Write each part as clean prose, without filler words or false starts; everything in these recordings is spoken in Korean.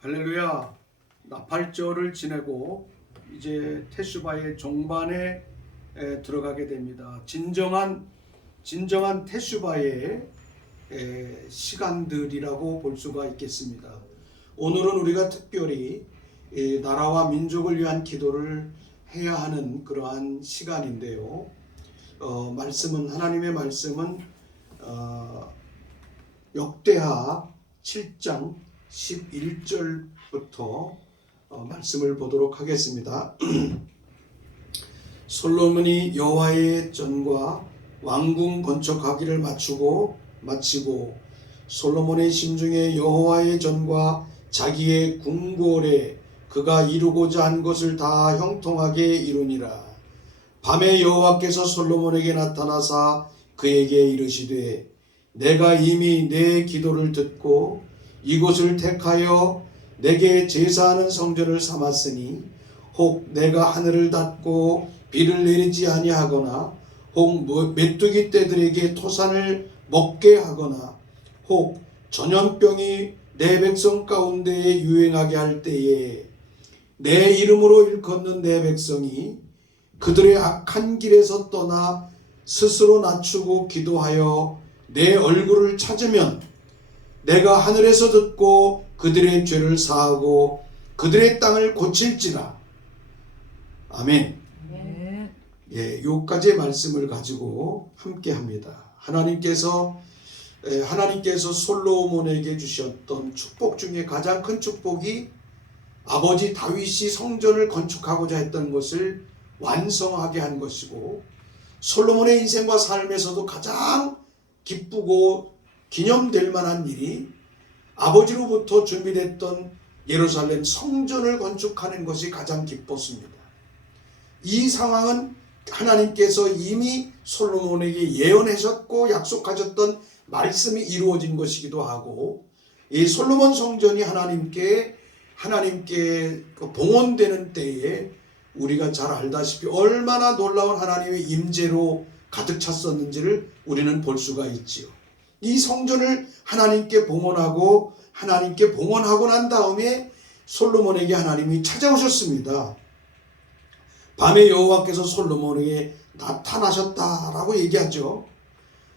할렐루야. 나팔절을 지내고 이제 테슈바의 종반에 들어가게 됩니다. 진정한 테슈바의 시간들이라고 볼 수가 있겠습니다. 오늘은 우리가 특별히 나라와 민족을 위한 기도를 해야 하는 그러한 시간인데요. 하나님의 말씀은 역대하 7장 11절부터 말씀을 보도록 하겠습니다. 솔로몬이 여호와의 전과 왕궁 건축하기를 마치고 솔로몬의 심중에 여호와의 전과 자기의 궁궐에 그가 이루고자 한 것을 다 형통하게 이루니라. 밤에 여호와께서 솔로몬에게 나타나사 그에게 이르시되 내가 이미 내 기도를 듣고 이곳을 택하여 내게 제사하는 성전을 삼았으니 혹 내가 하늘을 닫고 비를 내리지 아니하거나 혹 메뚜기 떼들에게 토산을 먹게 하거나 혹 전염병이 내 백성 가운데에 유행하게 할 때에 내 이름으로 일컫는 내 백성이 그들의 악한 길에서 떠나 스스로 낮추고 기도하여 내 얼굴을 찾으면 내가 하늘에서 듣고 그들의 죄를 사하고 그들의 땅을 고칠지라. 아멘. 예, 요까지의 말씀을 가지고 함께 합니다. 하나님께서 솔로몬에게 주셨던 축복 중에 가장 큰 축복이 아버지 다윗이 성전을 건축하고자 했던 것을 완성하게 한 것이고, 솔로몬의 인생과 삶에서도 가장 기쁘고 기념될 만한 일이 아버지로부터 준비됐던 예루살렘 성전을 건축하는 것이 가장 기뻤습니다. 이 상황은 하나님께서 이미 솔로몬에게 예언하셨고 약속하셨던 말씀이 이루어진 것이기도 하고, 이 솔로몬 성전이 하나님께 봉헌되는 때에 우리가 잘 알다시피 얼마나 놀라운 하나님의 임재로 가득 찼었는지를 우리는 볼 수가 있지요. 이 성전을 하나님께 봉헌하고 난 다음에 솔로몬에게 하나님이 찾아오셨습니다. 밤에 여호와께서 솔로몬에게 나타나셨다라고 얘기하죠.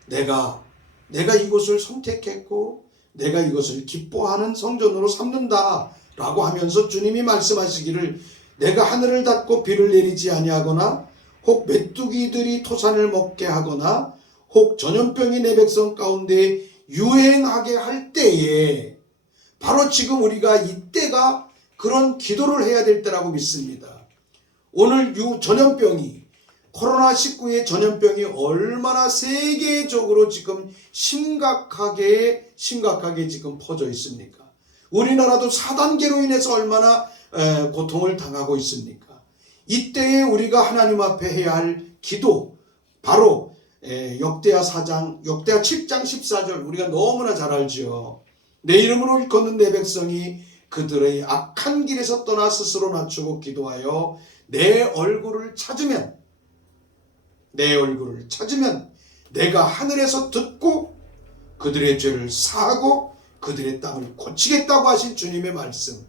내가 이곳을 선택했고 내가 이것을 기뻐하는 성전으로 삼는다라고 하면서 주님이 말씀하시기를 내가 하늘을 닫고 비를 내리지 아니하거나 혹 메뚜기들이 토산을 먹게 하거나 혹 전염병이 내 백성 가운데 유행하게 할 때에, 바로 지금 우리가 이때가 그런 기도를 해야 될 때라고 믿습니다. 오늘 코로나19의 전염병이 얼마나 세계적으로 지금 심각하게 지금 퍼져 있습니까? 우리나라도 4단계로 인해서 얼마나 고통을 당하고 있습니까? 이때에 우리가 하나님 앞에 해야 할 기도, 바로 역대하 7장 14절 우리가 너무나 잘 알죠. 내 이름으로 일컫는 내 백성이 그들의 악한 길에서 떠나 스스로 낮추고 기도하여 내 얼굴을 찾으면 내가 하늘에서 듣고 그들의 죄를 사하고 그들의 땅을 고치겠다고 하신 주님의 말씀,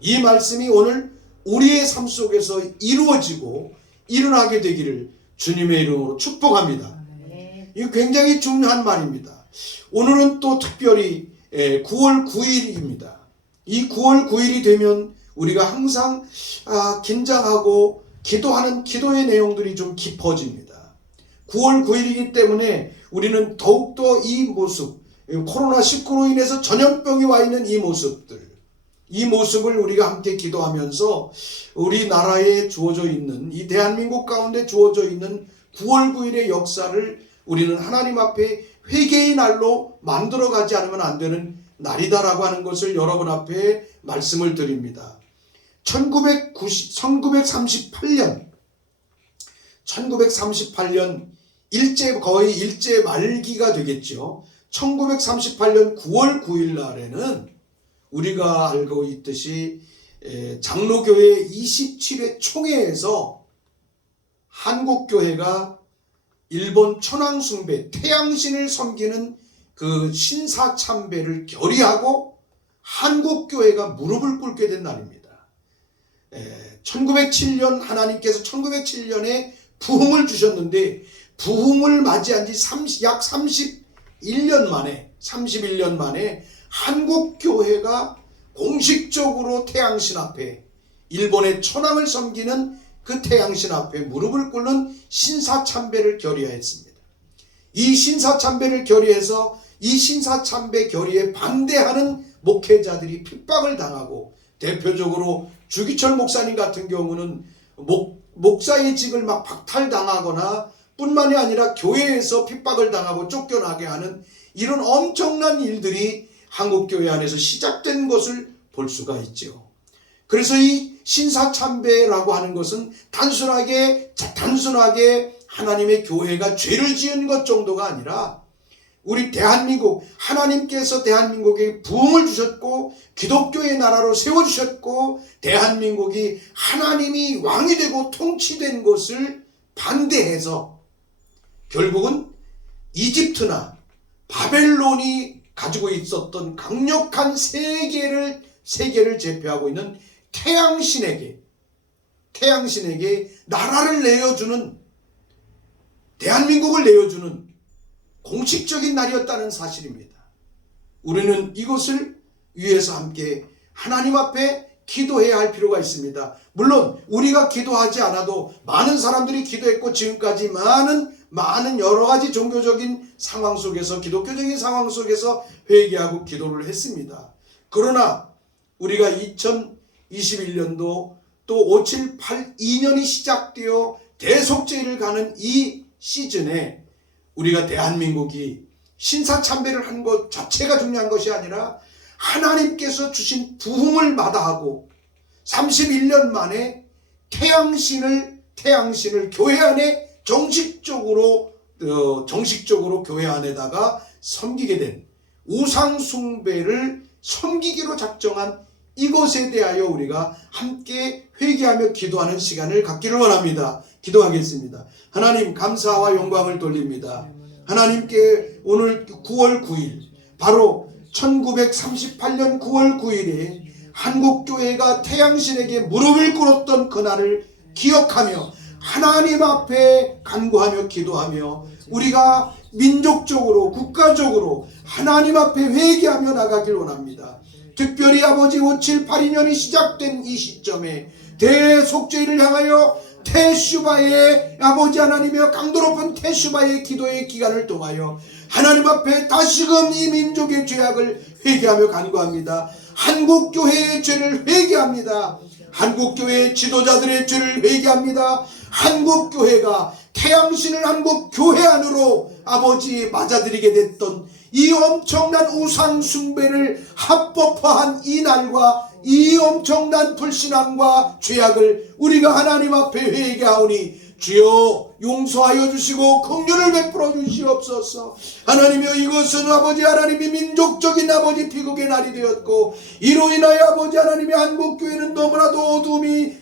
이 말씀이 오늘 우리의 삶 속에서 이루어지고 일어나게 되기를 주님의 이름으로 축복합니다. 이거 굉장히 중요한 말입니다. 오늘은 또 특별히 9월 9일입니다. 이 9월 9일이 되면 우리가 항상 긴장하고 기도하는 기도의 내용들이 좀 깊어집니다. 9월 9일이기 때문에 우리는 더욱더 이 모습, 코로나19로 인해서 전염병이 와 있는 이 모습을 우리가 함께 기도하면서 우리나라에 주어져 있는, 이 대한민국 가운데 주어져 있는 9월 9일의 역사를 우리는 하나님 앞에 회개의 날로 만들어가지 않으면 안 되는 날이다라고 하는 것을 여러분 앞에 말씀을 드립니다. 1938년 거의 일제 말기가 되겠죠. 1938년 9월 9일 날에는 우리가 알고 있듯이 장로교회 27회 총회에서 한국교회가 일본 천황숭배 태양신을 섬기는 그 신사참배를 결의하고 한국교회가 무릎을 꿇게 된 날입니다. 1907년 하나님께서 1907년에 부흥을 주셨는데 부흥을 맞이한 지 약 31년 만에 한국교회가 공식적으로 태양신 앞에 일본의 천황을 섬기는 그 태양신 앞에 무릎을 꿇는 신사참배를 결의하였습니다. 이 신사참배를 결의해서 이 신사참배 결의에 반대하는 목회자들이 핍박을 당하고 대표적으로 주기철 목사님 같은 경우는 목사의 직을 막 박탈당하거나 뿐만이 아니라 교회에서 핍박을 당하고 쫓겨나게 하는 이런 엄청난 일들이 한국교회 안에서 시작된 것을 볼 수가 있죠. 그래서 이 신사참배라고 하는 것은 단순하게 하나님의 교회가 죄를 지은 것 정도가 아니라 우리 대한민국, 하나님께서 대한민국에 부흥을 주셨고 기독교의 나라로 세워주셨고 대한민국이 하나님이 왕이 되고 통치된 것을 반대해서 결국은 이집트나 바벨론이 가지고 있었던 강력한 세계를 제패하고 있는 태양신에게 나라를 내어주는, 대한민국을 내어주는 공식적인 날이었다는 사실입니다. 우리는 이것을 위해서 함께 하나님 앞에 기도해야 할 필요가 있습니다. 물론 우리가 기도하지 않아도 많은 사람들이 기도했고 지금까지 많은 여러 가지 종교적인 상황 속에서, 기독교적인 상황 속에서 회개하고 기도를 했습니다. 그러나 우리가 2021년도 또 5782년이 시작되어 대속죄를 가는 이 시즌에 우리가 대한민국이 신사참배를 한 것 자체가 중요한 것이 아니라 하나님께서 주신 부흥을 마다하고 31년 만에 태양신을 교회 안에 정식적으로 교회 안에다가 섬기게 된, 우상 숭배를 섬기기로 작정한 이것에 대하여 우리가 함께 회개하며 기도하는 시간을 갖기를 원합니다. 기도하겠습니다. 하나님, 감사와 영광을 돌립니다. 하나님께 오늘 9월 9일 바로 1938년 9월 9일에 한국교회가 태양신에게 무릎을 꿇었던 그날을 기억하며 하나님 앞에 간구하며 기도하며 우리가 민족적으로, 국가적으로 하나님 앞에 회개하며 나가길 원합니다. 특별히 아버지 5782년이 시작된 이 시점에 대속죄를 향하여 테슈바의 아버지 하나님이여 강도 높은 테슈바의 기도의 기간을 통하여 하나님 앞에 다시금 이 민족의 죄악을 회개하며 간구합니다. 한국교회의 죄를 회개합니다. 한국교회의 지도자들의 죄를 회개합니다. 한국교회가 태양신을 한국교회 안으로 아버지 맞아들이게 됐던 이 엄청난 우상 숭배를 합법화한 이 날과 이 엄청난 불신앙과 죄악을 우리가 하나님 앞에 회개하오니 주여 용서하여 주시고 긍휼을 베풀어 주시옵소서. 하나님이여, 이것은 아버지 하나님이 민족적인 아버지 비극의 날이 되었고 이로 인하여 아버지 하나님의 한국교회는 너무나도 어두움이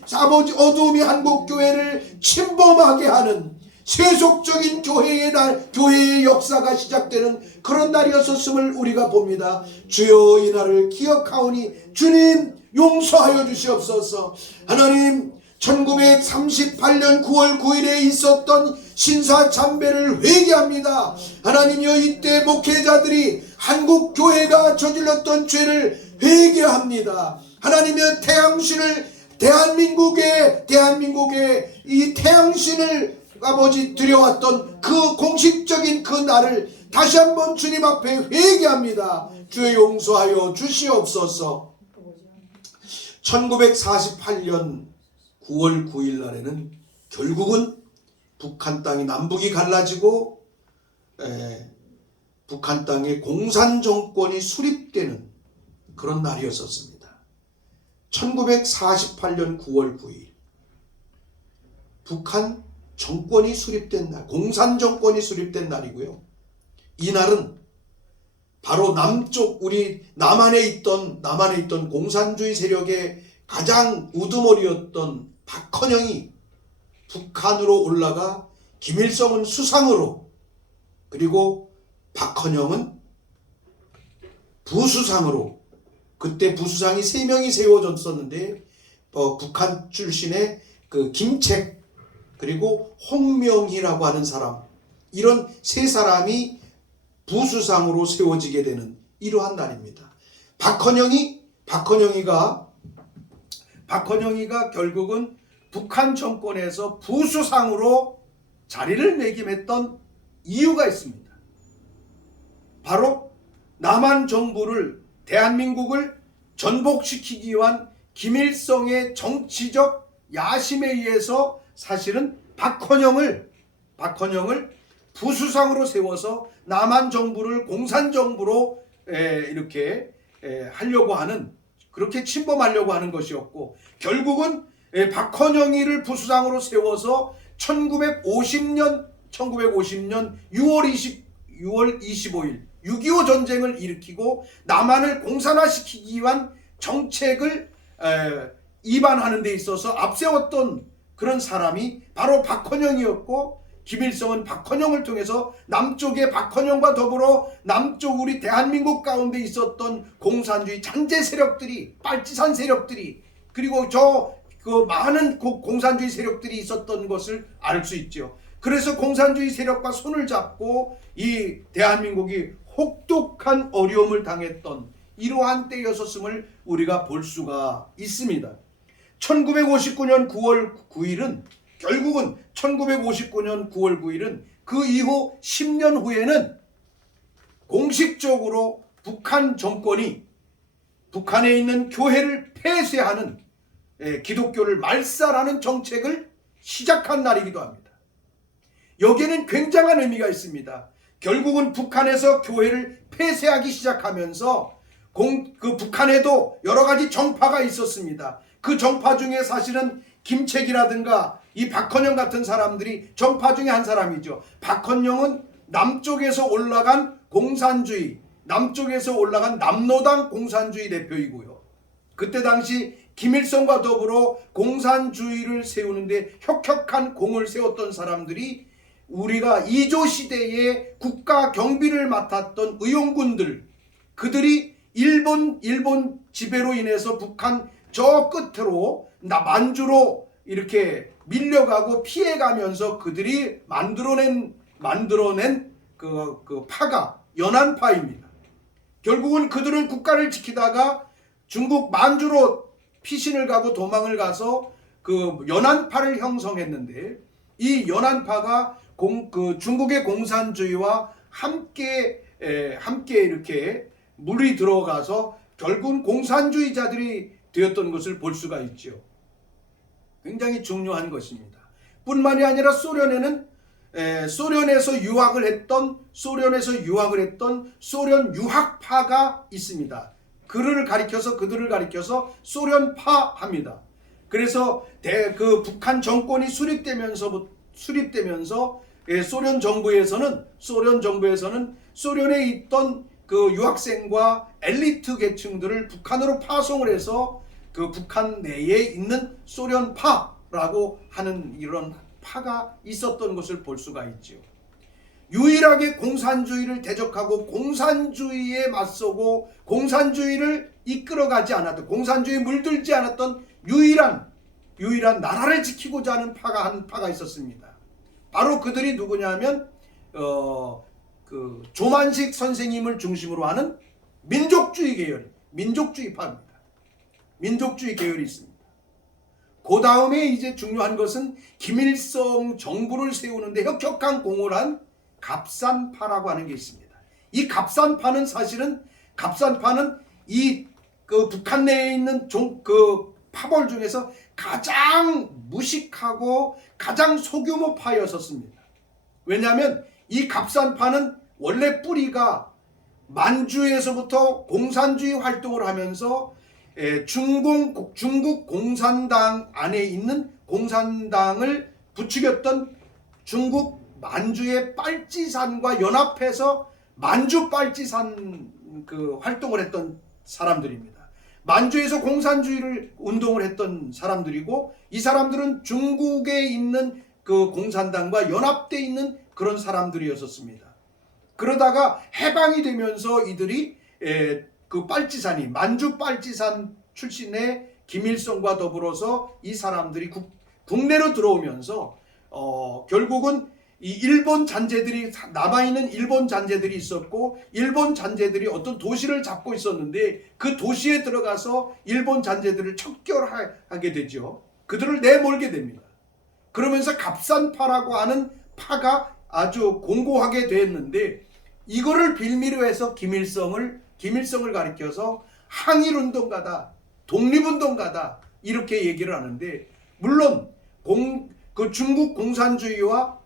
한국교회를 침범하게 하는 세속적인 교회의 날, 교회의 역사가 시작되는 그런 날이었었음을 우리가 봅니다. 주여, 이 날을 기억하오니 주님 용서하여 주시옵소서. 하나님, 1938년 9월 9일에 있었던 신사참배를 회개합니다. 하나님이여, 이때 목회자들이 한국교회가 저질렀던 죄를 회개합니다. 하나님이여, 대한민국의 이 태양신을 아버지 드려왔던 그 공식적인 그 날을 다시 한번 주님 앞에 회개합니다. 주여 용서하여 주시옵소서. 1948년 9월 9일 날에는 결국은 북한 땅이 남북이 갈라지고 북한 땅에 공산정권이 수립되는 그런 날이었었습니다. 1948년 9월 9일 북한 정권이 수립된 날, 공산정권이 수립된 날이고요. 이 날은 바로 우리 남한에 있던 공산주의 세력의 가장 우두머리였던 박헌영이 북한으로 올라가 김일성은 수상으로, 그리고 박헌영은 부수상으로 그때 부수상이 3명이 세워졌었는데 북한 출신의 그 김책 그리고 홍명희라고 하는 사람, 이런 3사람이 부수상으로 세워지게 되는 이러한 날입니다. 박헌영이가 결국은 북한 정권에서 부수상으로 자리를 매김했던 이유가 있습니다. 바로 남한 정부를, 대한민국을 전복시키기 위한 김일성의 정치적 야심에 의해서 사실은 박헌영을 부수상으로 세워서 남한 정부를 공산정부로 이렇게 하려고 하는, 그렇게 침범하려고 하는 것이었고, 결국은 박헌영이를 부수상으로 세워서 1950년 6월 25일 6.25 전쟁을 일으키고 남한을 공산화시키기 위한 정책을 입안하는 데 있어서 앞세웠던 그런 사람이 바로 박헌영이었고, 김일성은 박헌영을 통해서 남쪽의 박헌영과 더불어 남쪽 우리 대한민국 가운데 있었던 공산주의 잔재 세력들이, 빨치산 세력들이, 그리고 그 많은 공산주의 세력들이 있었던 것을 알 수 있죠. 그래서 공산주의 세력과 손을 잡고 이 대한민국이 혹독한 어려움을 당했던 이러한 때였었음을 우리가 볼 수가 있습니다. 1959년 9월 9일은 결국은 1959년 9월 9일은 그 이후 10년 후에는 공식적으로 북한 정권이 북한에 있는 교회를 폐쇄하는, 기독교를 말살하는 정책을 시작한 날이기도 합니다. 여기에는 굉장한 의미가 있습니다. 결국은 북한에서 교회를 폐쇄하기 시작하면서 그 북한에도 여러 가지 정파가 있었습니다. 그 정파 중에 사실은 김책이라든가 이 박헌영 같은 사람들이 정파 중에 한 사람이죠. 박헌영은 남쪽에서 올라간 공산주의, 남쪽에서 올라간 남로당 공산주의 대표이고요. 그때 당시 김일성과 더불어 공산주의를 세우는데 혁혁한 공을 세웠던 사람들이 우리가 2조 시대에 국가 경비를 맡았던 의용군들, 그들이 일본 지배로 인해서 북한 저 끝으로 만주로 이렇게 밀려가고 피해가면서 그들이 만들어낸 그 파가 연안파입니다. 결국은 그들은 국가를 지키다가 중국 만주로 피신을 가고 도망을 가서 그 연안파를 형성했는데, 이 연안파가 그 중국의 공산주의와 함께 이렇게 물이 들어가서 결국은 공산주의자들이 되었던 것을 볼 수가 있죠. 굉장히 중요한 것입니다. 뿐만이 아니라 소련에서 유학을 했던 소련 유학파가 있습니다. 그들을 가리켜서 소련파 합니다. 그래서 그 북한 정권이 수립되면서 소련 정부에서는 소련에 있던 그 유학생과 엘리트 계층들을 북한으로 파송을 해서 그 북한 내에 있는 소련파라고 하는 이런 파가 있었던 것을 볼 수가 있죠. 유일하게 공산주의를 대적하고 공산주의에 맞서고 공산주의를 이끌어가지 않았던, 공산주의에 물들지 않았던 유일한 나라를 지키고자 하는 한 파가 있었습니다. 바로 그들이 누구냐면 그 조만식 선생님을 중심으로 하는 민족주의 파입니다. 민족주의 계열이 있습니다. 그 다음에 이제 중요한 것은 김일성 정부를 세우는데 혁혁한 공을 한 갑산파라고 하는 게 있습니다. 이 갑산파는 이 그 북한 내에 있는 그 파벌 중에서 가장 무식하고 가장 소규모 파였었습니다. 왜냐하면 이 갑산파는 원래 뿌리가 만주에서부터 공산주의 활동을 하면서 중국 공산당 안에 있는 공산당을 부추겼던 중국 만주의 빨치산과 연합해서 만주 빨치산 그 활동을 했던 사람들입니다. 만주에서 공산주의를 운동을 했던 사람들이고, 이 사람들은 중국에 있는 그 공산당과 연합되어 있는 그런 사람들이었습니다. 그러다가 해방이 되면서 이들이 그 빨치산이 만주 빨치산 출신의 김일성과 더불어서 이 사람들이 국내로 들어오면서 결국은 이 일본 잔재들이 남아있는 일본 잔재들이 있었고 일본 잔재들이 어떤 도시를 잡고 있었는데 그 도시에 들어가서 일본 잔재들을 척결하게 되죠. 그들을 내몰게 됩니다. 그러면서 갑산파라고 하는 파가 아주 공고하게 됐는데 이거를 빌미로 해서 김일성을 가리켜서 항일운동가다, 독립운동가다 이렇게 얘기를 하는데 물론 그 중국 공산주의와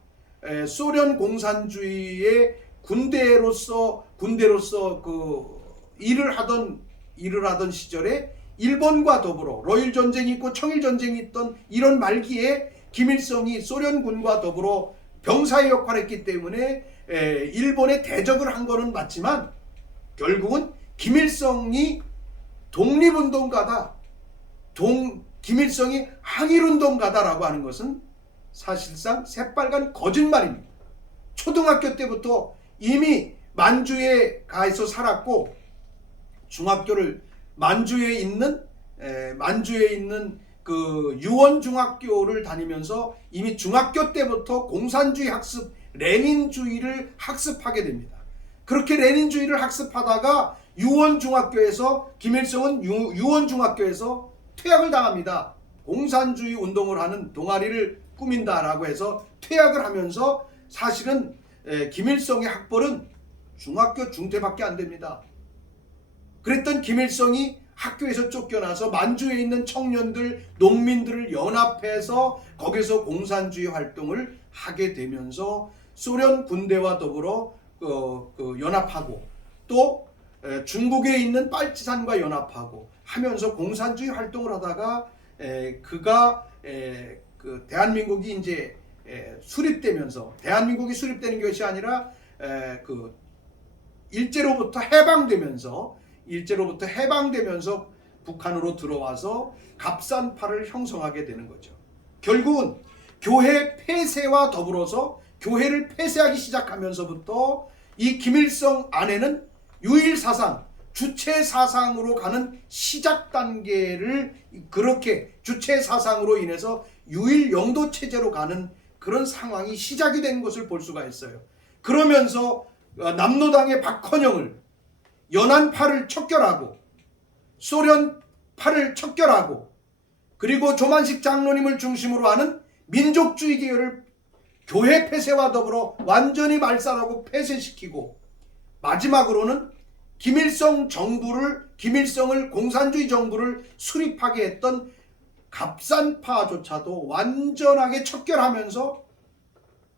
소련 공산주의의 군대로서 그 일을 하던 시절에 일본과 더불어 러일 전쟁이 있고 청일 전쟁이 있던 이런 말기에 김일성이 소련군과 더불어 병사의 역할을 했기 때문에 일본에 대적을 한 거는 맞지만 결국은 김일성이 독립운동가다, 김일성이 항일운동가다라고 하는 것은 사실상 새빨간 거짓말입니다. 초등학교 때부터 이미 만주에 가서 살았고 중학교를 만주에 있는 그 유원중학교를 다니면서 이미 중학교 때부터 공산주의 학습, 레닌주의를 학습하게 됩니다. 그렇게 레닌주의를 학습하다가 유원중학교에서 김일성은 유원중학교에서 퇴학을 당합니다. 공산주의 운동을 하는 동아리를 꾸민다라고 해서 퇴학을 하면서 사실은 김일성의 학벌은 중학교 중퇴밖에 안 됩니다. 그랬던 김일성이 학교에서 쫓겨나서 만주에 있는 청년들, 농민들을 연합해서 거기서 공산주의 활동을 하게 되면서 소련 군대와 더불어 연합하고 또 중국에 있는 빨치산과 연합하고 하면서 공산주의 활동을 하다가 그가 그 대한민국이 이제 수립되면서 대한민국이 수립되는 것이 아니라 그 일제로부터 해방되면서 북한으로 들어와서 갑산파를 형성하게 되는 거죠. 결국은 교회 폐쇄와 더불어서 교회를 폐쇄하기 시작하면서부터 이 김일성 안에는 유일사상, 주체사상으로 가는 시작 단계를 그렇게 주체사상으로 인해서 유일영도체제로 가는 그런 상황이 시작이 된 것을 볼 수가 있어요. 그러면서 남로당의 박헌영을 연안파를 척결하고 소련파를 척결하고 그리고 조만식 장로님을 중심으로 하는 민족주의 계열을 교회 폐쇄와 더불어 완전히 말살하고 폐쇄시키고 마지막으로는 김일성을 공산주의 정부를 수립하게 했던 갑산파조차도 완전하게 척결하면서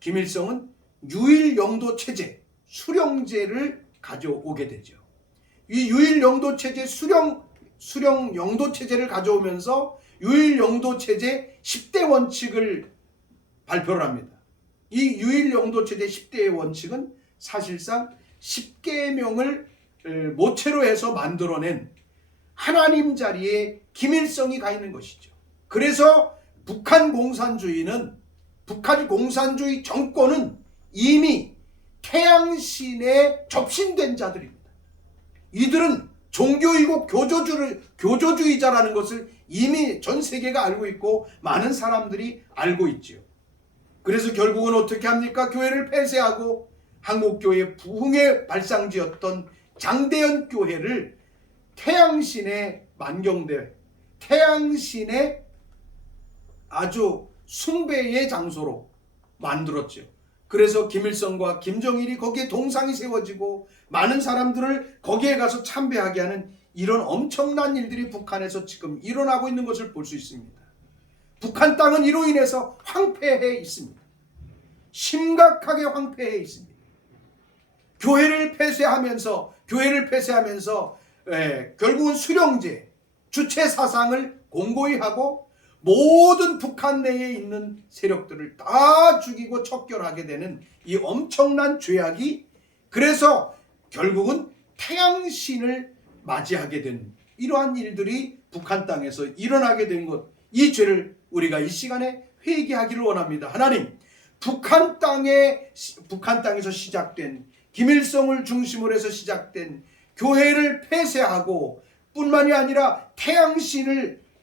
김일성은 유일영도 체제, 수령제를 가져오게 되죠. 이 유일영도 체제, 수령 영도 체제를 가져오면서 유일영도 체제 10대 원칙을 발표를 합니다. 이 유일영도 체제 10대의 원칙은 사실상 10계명을 모체로 해서 만들어낸 하나님 자리에 김일성이 가 있는 것이죠. 그래서 북한 공산주의 정권은 이미 태양신에 접신된 자들입니다. 이들은 종교이고 교조주의자라는 것을 이미 전 세계가 알고 있고 많은 사람들이 알고 있지요. 그래서 결국은 어떻게 합니까? 교회를 폐쇄하고 한국교회 부흥의 발상지였던 장대현 교회를 태양신의 만경대, 태양신의 아주 숭배의 장소로 만들었죠. 그래서 김일성과 김정일이 거기에 동상이 세워지고 많은 사람들을 거기에 가서 참배하게 하는 이런 엄청난 일들이 북한에서 지금 일어나고 있는 것을 볼 수 있습니다. 북한 땅은 이로 인해서 황폐해 있습니다. 심각하게 황폐해 있습니다. 교회를 폐쇄하면서 결국은 수령제, 주체 사상을 공고히 하고 모든 북한 내에 있는 세력들을 다 죽이고 척결하게 되는 이 엄청난 죄악이 그래서 결국은 태양신을 맞이하게 된 이러한 일들이 북한 땅에서 일어나게 된 것, 이 죄를 우리가 이 시간에 회개하기를 원합니다. 하나님, 북한 땅에서 시작된 김일성을 중심으로 해서 시작된 교회를 폐쇄하고 뿐만이 아니라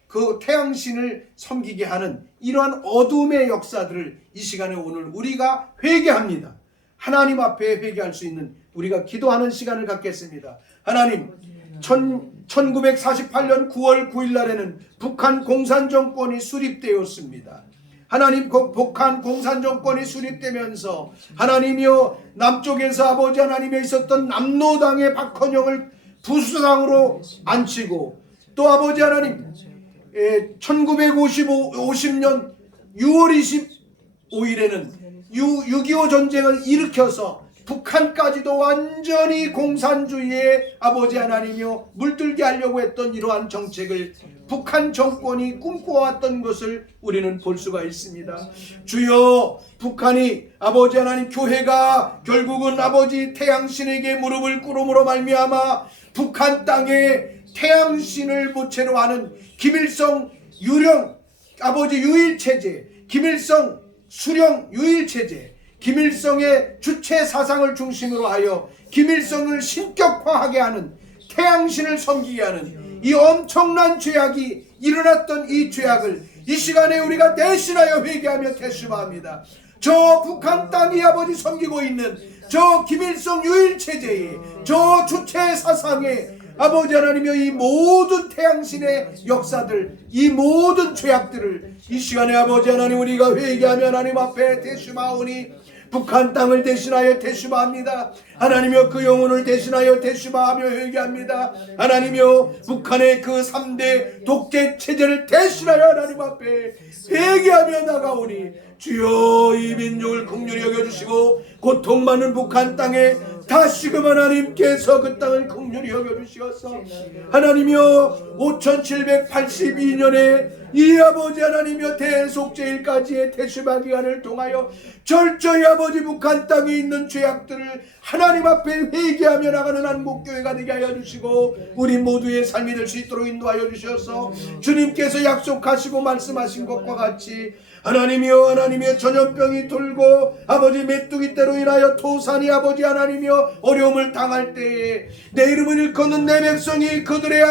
그 태양신을 섬기게 하는 이러한 어둠의 역사들을 이 시간에 오늘 우리가 회개합니다. 하나님 앞에 회개할 수 있는 우리가 기도하는 시간을 갖겠습니다. 하나님, 1948년 9월 9일 날에는 북한 공산정권이 수립되었습니다. 하나님, 북한 공산정권이 수립되면서 하나님이여 남쪽에서 아버지 하나님에 있었던 남로당의 박헌영을 부수당으로 앉히고 또 아버지 하나님 1950년 6월 25일에는 6.25 전쟁을 일으켜서 북한까지도 완전히 공산주의의 아버지 하나님이여 물들게 하려고 했던 이러한 정책을 북한 정권이 꿈꿔왔던 것을 우리는 볼 수가 있습니다. 주여, 북한이 아버지 하나님 교회가 결국은 아버지 태양신에게 무릎을 꿇음으로 말미암아 북한 땅에 태양신을 모체로 하는 김일성 유령 아버지 유일체제, 김일성 수령 유일체제, 김일성의 주체 사상을 중심으로 하여 김일성을 신격화하게 하는 태양신을 섬기게 하는 이 엄청난 죄악이 일어났던 이 죄악을 이 시간에 우리가 대신하여 회개하며 대수마합니다. 저 북한 땅이 아버지 섬기고 있는 저 김일성 유일체제의 저 주체 사상의 아버지 하나님이여 이 모든 태양신의 역사들, 이 모든 죄악들을 이 시간에 아버지 하나님 우리가 회개하며 하나님 앞에 대수마오니 북한 땅을 대신하여 대수마합니다. 하나님이여 그 영혼을 대신하여 대수마하며 회개합니다. 하나님이여 북한의 그 3대 독재 체제를 대신하여 하나님 앞에 회개하며 나가오니 주여 이 민족을 긍휼히 여겨주시고 고통받는 북한 땅에 다시금 하나님께서 그 땅을 긍휼히 여겨주시옵소서. 하나님이여 5782년에 이 아버지 하나님이여 대속제일까지의 대수마 기간을 통하여 철저히 아버지 북한 땅에 있는 죄악들을 하나님 앞에 회개하며 나가는 한국교회가 되게 하여 주시고 우리 모두의 삶이 될 수 있도록 인도하여 주셔서 주님께서 약속하시고 말씀하신 것과 같이 하나님이여 전염병이 돌고 아버지 메뚜기 떼로 인하여 토산이 아버지 하나님이여 어려움을 당할 때에 내 이름을 일컫는 내 백성이 그들의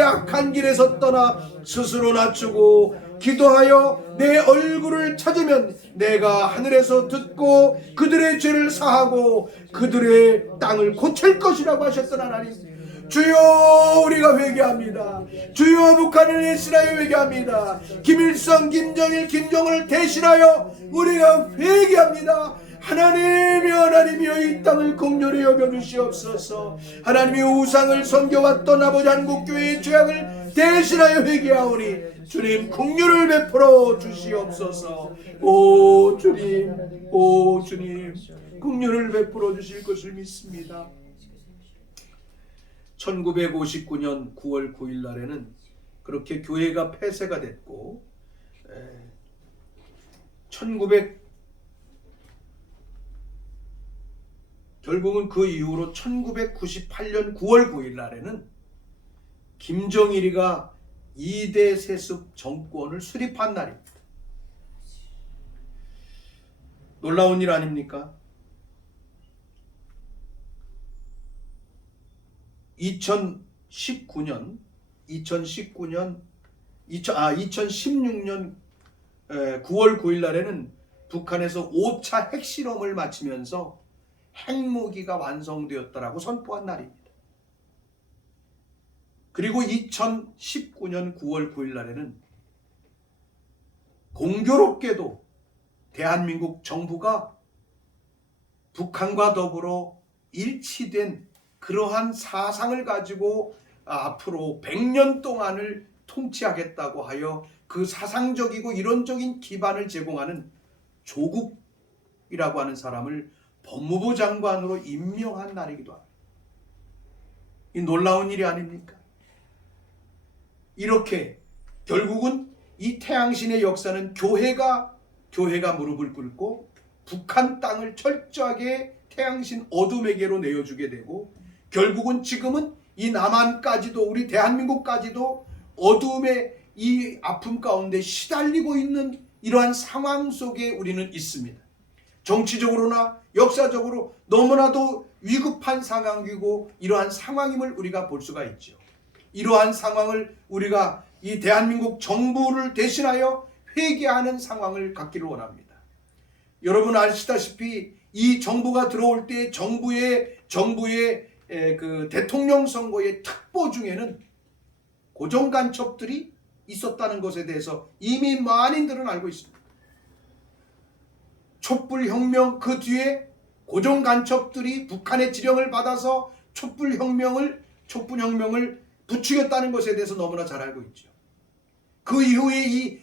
악한 길에서 떠나 스스로 낮추고 기도하여 내 얼굴을 찾으면 내가 하늘에서 듣고 그들의 죄를 사하고 그들의 땅을 고칠 것이라고 하셨던 하나님, 주여 우리가 회개합니다. 주여 북한을 대신하여 회개합니다. 김일성, 김정일, 김정은을 대신하여 우리가 회개합니다. 하나님이여 이 땅을 긍휼히 여겨주시옵소서. 하나님이 우상을 섬겨왔던 아버지 한국교회의 죄악을 대신하여 회개하오니 주님 긍휼을 베풀어 주시옵소서. 오 주님 긍휼을 베풀어 주실 것을 믿습니다. 1959년 9월 9일 날에는 그렇게 교회가 폐쇄가 됐고 결국은 그 이후로 1998년 9월 9일 날에는 김정일이가 2대 세습 정권을 수립한 날입니다. 놀라운 일 아닙니까? 2016년 9월 9일 날에는 북한에서 5차 핵실험을 마치면서 핵무기가 완성되었다라고 선포한 날입니다. 그리고 2019년 9월 9일 날에는 공교롭게도 대한민국 정부가 북한과 더불어 일치된 그러한 사상을 가지고 앞으로 100년 동안을 통치하겠다고 하여 그 사상적이고 이론적인 기반을 제공하는 조국이라고 하는 사람을 법무부 장관으로 임명한 날이기도 합니다. 이 놀라운 일이 아닙니까? 이렇게 결국은 이 태양신의 역사는 교회가 무릎을 꿇고 북한 땅을 철저하게 태양신 어둠에게로 내어주게 되고 결국은 지금은 이 남한까지도 우리 대한민국까지도 어둠의 이 아픔 가운데 시달리고 있는 이러한 상황 속에 우리는 있습니다. 정치적으로나 역사적으로 너무나도 위급한 상황이고 이러한 상황임을 우리가 볼 수가 있죠. 이러한 상황을 우리가 이 대한민국 정부를 대신하여 회개하는 상황을 갖기를 원합니다. 여러분 아시다시피 이 정부가 들어올 때 정부의 그 대통령 선거의 특보 중에는 고정 간첩들이 있었다는 것에 대해서 이미 많이들은 알고 있습니다. 촛불혁명 그 뒤에 고정 간첩들이 북한의 지령을 받아서 촛불혁명을 부추겼다는 것에 대해서 너무나 잘 알고 있죠. 그 이후에 이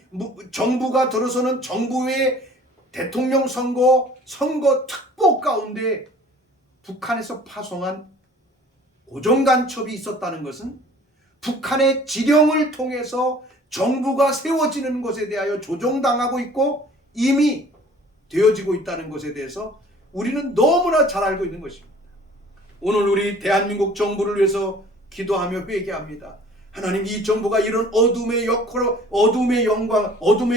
정부가 들어서는 정부의 대통령 선거 특보 가운데 북한에서 파송한 고정 간첩이 있었다는 것은 북한의 지령을 통해서 정부가 세워지는 것에 대하여 조종당하고 있고 이미 되어지고 있다는 것에 대해서 우리는 너무나 잘 알고 있는 것입니다. 오늘 우리 대한민국 정부를 위해서 기도하며 회개합니다. 하나님, 이 정부가 이런 어둠의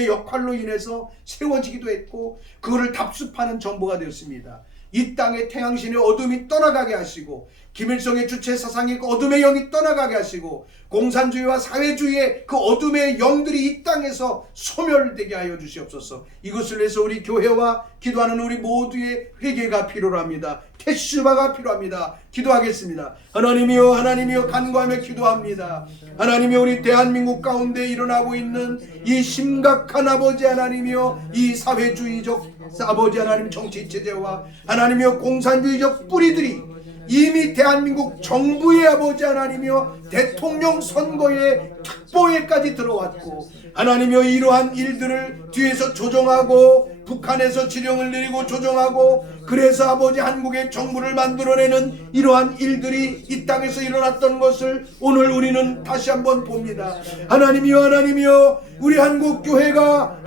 역할로 인해서 세워지기도 했고 그거를 답습하는 정부가 되었습니다. 이 땅의 태양신의 어둠이 떠나가게 하시고 김일성의 주체 사상의 어둠의 영이 떠나가게 하시고 공산주의와 사회주의의 그 어둠의 영들이 이 땅에서 소멸되게 하여 주시옵소서. 이것을 위해서 우리 교회와 기도하는 우리 모두의 회개가 필요합니다. 테슈바가 필요합니다. 기도하겠습니다. 하나님이여 간구하며 기도합니다. 하나님이여, 우리 대한민국 가운데 일어나고 있는 이 심각한 아버지 하나님이여, 이 사회주의적 아버지 하나님 정치체제와 하나님이여 공산주의적 뿌리들이 이미 대한민국 정부의 아버지 하나님이여 대통령 선거의 특보에까지 들어왔고 하나님이여 이러한 일들을 뒤에서 조정하고 북한에서 지령을 내리고 조정하고 그래서 아버지 한국의 정부를 만들어내는 이러한 일들이 이 땅에서 일어났던 것을 오늘 우리는 다시 한번 봅니다. 하나님이여 우리 한국교회가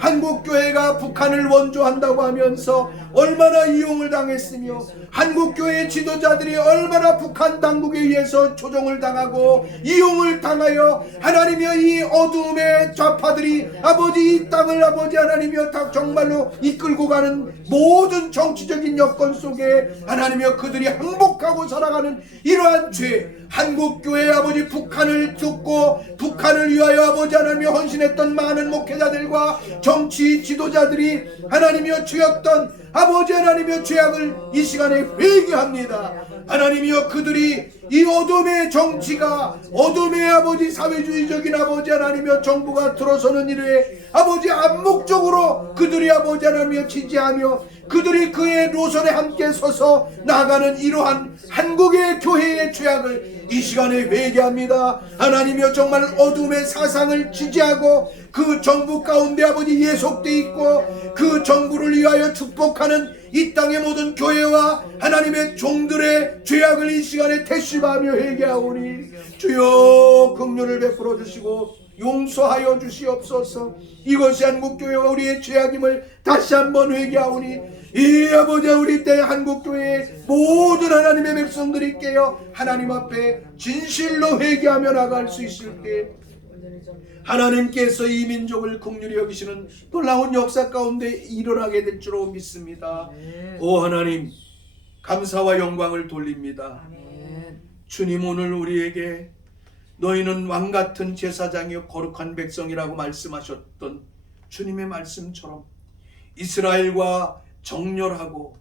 북한을 원조한다고 하면서 얼마나 이용을 당했으며 한국교회 지도자들이 얼마나 북한 당국에 의해서 조종을 당하고 이용을 당하여 하나님이여 이 어둠의 좌파들이 아버지 이 땅을 아버지 하나님이여 다 정말로 이끌고 가는 모든 정치적인 여건 속에 하나님이여 그들이 항복하고 살아가는 이러한 죄, 한국교회 아버지 북한을 듣고 북한을 위하여 아버지 하나님이여 헌신했던 많은 목회자들과 정치 지도자들이 하나님이여 죄였던 아버지 하나님이여 죄악을 이 시간에 회개합니다. 하나님이여 그들이 이 어둠의 정치가 어둠의 아버지 사회주의적인 아버지 하나님이여 정부가 들어서는 일에 아버지 암묵적으로 그들이 아버지 하나님이여 지지하며 그들이 그의 노선에 함께 서서 나아가는 이러한 한국의 교회의 죄악을 이 시간에 회개합니다. 하나님이여 정말 어둠의 사상을 지지하고 그 정부 가운데 아버지 예속돼 있고 그 정부를 위하여 축복하는 이 땅의 모든 교회와 하나님의 종들의 죄악을 이 시간에 택시하며 회개하오니 주여 긍휼을 베풀어 주시고 용서하여 주시옵소서. 이것이 한국교회와 우리의 죄악임을 다시 한번 회개하오니 이 아버지 우리 때 한국교회의 모든 하나님의 백성들이 깨어 하나님 앞에 진실로 회개하며 나갈 수 있을 때 하나님께서 이 민족을 긍휼히 여기시는 놀라운 역사 가운데 일어나게 될 줄로 믿습니다. 오 하나님, 감사와 영광을 돌립니다. 주님, 오늘 우리에게 너희는 왕같은 제사장이요 거룩한 백성이라고 말씀하셨던 주님의 말씀처럼 이스라엘과 정렬하고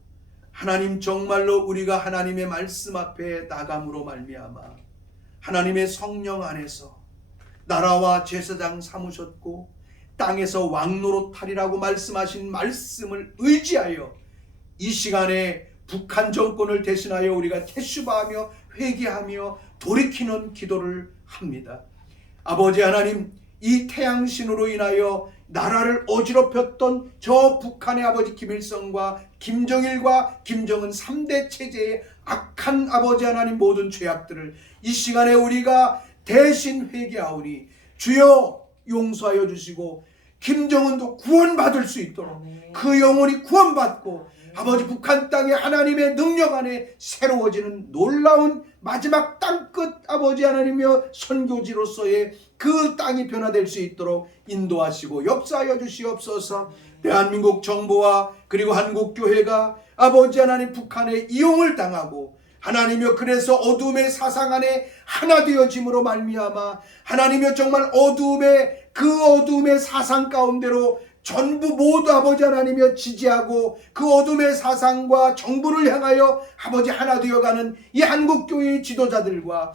하나님 정말로 우리가 하나님의 말씀 앞에 나감으로 말미암아 하나님의 성령 안에서 나라와 제사장 삼으셨고 땅에서 왕노릇하리라고 말씀하신 말씀을 의지하여 이 시간에 북한 정권을 대신하여 우리가 테슈바하며 회개하며 돌이키는 기도를 합니다. 아버지 하나님, 이 태양신으로 인하여 나라를 어지럽혔던 저 북한의 아버지 김일성과 김정일과 김정은 3대 체제의 악한 아버지 하나님 모든 죄악들을 이 시간에 우리가 대신 회개하오니 주여 용서하여 주시고 김정은도 구원받을 수 있도록 그 영혼이 구원받고 아버지 북한 땅에 하나님의 능력 안에 새로워지는 놀라운 마지막 땅끝 아버지 하나님이여 선교지로서의 그 땅이 변화될 수 있도록 인도하시고 역사하여 주시옵소서. 대한민국 정부와 그리고 한국교회가 아버지 하나님 북한에 이용을 당하고 하나님이여 그래서 어둠의 사상 안에 하나 되어짐으로 말미암아 하나님이여 정말 그 어둠의 사상 가운데로 전부 모두 아버지 하나님이여 지지하고 그 어둠의 사상과 정부를 향하여 아버지 하나 되어가는 이 한국교회의 지도자들과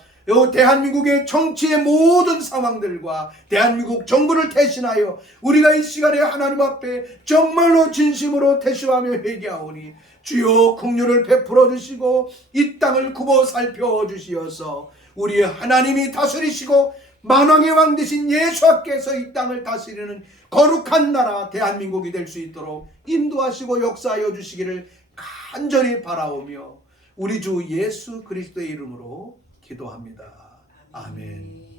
대한민국의 정치의 모든 상황들과 대한민국 정부를 대신하여 우리가 이 시간에 하나님 앞에 정말로 진심으로 대시하며 회개하오니 주여 긍휼을 베풀어 주시고 이 땅을 굽어 살펴 주시어서 우리의 하나님이 다스리시고 만왕의 왕 되신 예수께서 이 땅을 다스리는 거룩한 나라 대한민국이 될 수 있도록 인도하시고 역사하여 주시기를 간절히 바라오며 우리 주 예수 그리스도의 이름으로 기도합니다. 아멘.